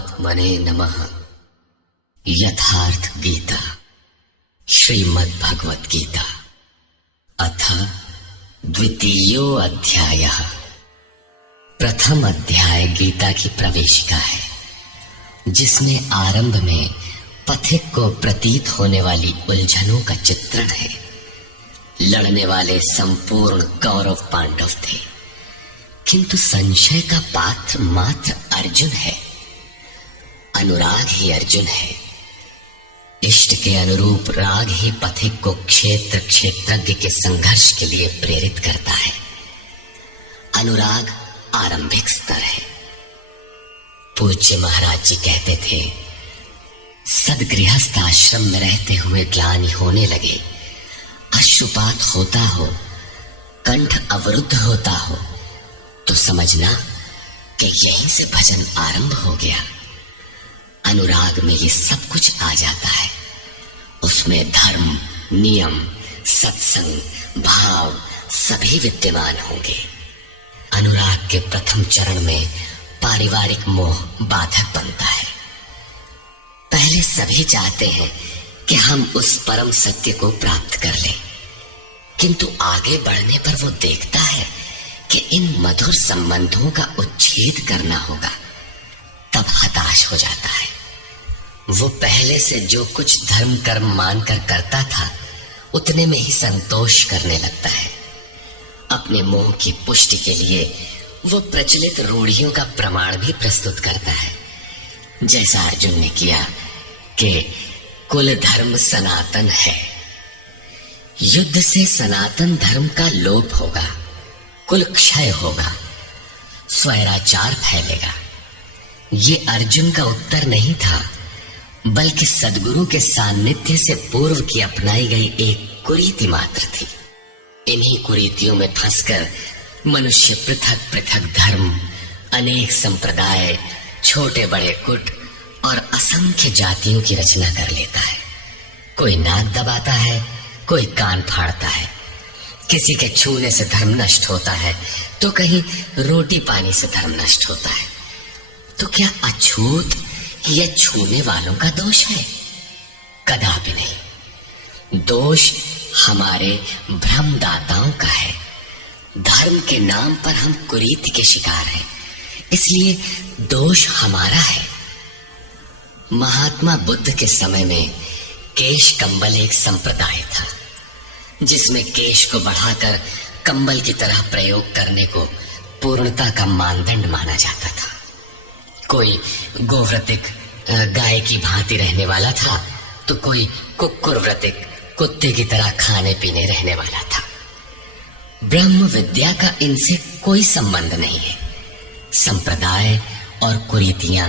परमात्मने नमः। यथार्थ गीता श्रीमद् भगवत गीता अथ द्वितीयो अध्यायः। प्रथम अध्याय गीता की प्रवेशिका है, जिसमें आरंभ में पथिक को प्रतीत होने वाली उलझनों का चित्रण है। लड़ने वाले संपूर्ण कौरव पांडव थे, किंतु संशय का पात्र मात्र अर्जुन है। अनुराग ही अर्जुन है। इष्ट के अनुरूप राग ही पथिक को क्षेत्रज्ञ के संघर्ष के लिए प्रेरित करता है। अनुराग आरंभिक स्तर है। पूज्य महाराज जी कहते थे, सदगृहस्थ आश्रम में रहते हुए ग्लानि होने लगे, अश्रुपात होता हो, कंठ अवरुद्ध होता हो, तो समझना कि यहीं से भजन आरंभ हो गया। अनुराग में ये सब कुछ आ जाता है। उसमें धर्म, नियम, सत्संग, भाव सभी विद्यमान होंगे। अनुराग के प्रथम चरण में पारिवारिक मोह बाधक बनता है। पहले सभी चाहते हैं कि हम उस परम सत्य को प्राप्त कर लें, किंतु आगे बढ़ने पर वो देखता है कि इन मधुर संबंधों का उच्छेद करना होगा। तब हताश हो जाता है। वो पहले से जो कुछ धर्म कर्म मानकर करता था, उतने में ही संतोष करने लगता है। अपने मोह की पुष्टि के लिए वो प्रचलित रूढ़ियों का प्रमाण भी प्रस्तुत करता है, जैसा अर्जुन ने किया कि कुल धर्म सनातन है। युद्ध से सनातन धर्म का लोप होगा, कुल क्षय होगा, स्वैराचार फैलेगा। ये अर्जुन का उत्तर नहीं था, बल्कि सद्गुरु के सान्निध्य से पूर्व की अपनाई गई एक कुरीति मात्र थी। इन्हीं कुरीतियों में फंसकर मनुष्य पृथक पृथक धर्म, अनेक संप्रदाय, छोटे बड़े गुट और असंख्य जातियों की रचना कर लेता है। कोई नाक दबाता है, कोई कान फाड़ता है। किसी के छूने से धर्म नष्ट होता है, तो कहीं रोटी पानी से धर्म नष्ट होता है। तो क्या अछूत या छूने वालों का दोष है? कदापि नहीं। दोष हमारे भ्रमदाताओं का है। धर्म के नाम पर हम कुरीति के शिकार हैं, इसलिए दोष हमारा है। महात्मा बुद्ध के समय में केश कंबल एक संप्रदाय था, जिसमें केश को बढ़ाकर कंबल की तरह प्रयोग करने को पूर्णता का मानदंड माना जाता था। कोई गोव्रतिक गाय की भांति रहने वाला था, तो कोई कुक्कुर व्रतिक कुत्ते की तरह खाने पीने रहने वाला था। ब्रह्म विद्या का इनसे कोई संबंध नहीं है। संप्रदाय और कुरीतियां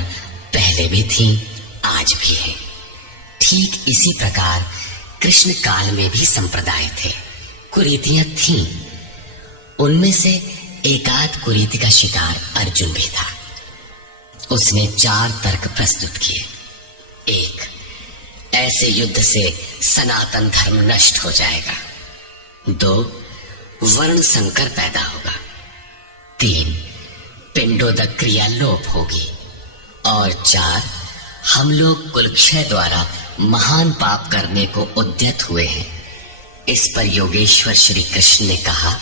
पहले भी थीं, आज भी है। ठीक इसी प्रकार कृष्ण काल में भी संप्रदाय थे, कुरीतियां थीं। उनमें से एकाध कुरीति का शिकार अर्जुन भी था। उसने 4 तर्क प्रस्तुत किए। 1, ऐसे युद्ध से सनातन धर्म नष्ट हो जाएगा। 2, वर्ण संकर पैदा होगा। 3, पिंडोदक क्रिया लोप होगी। और 4, हम लोग कुलक्षय द्वारा महान पाप करने को उद्यत हुए हैं। इस पर योगेश्वर श्री कृष्ण ने कहा,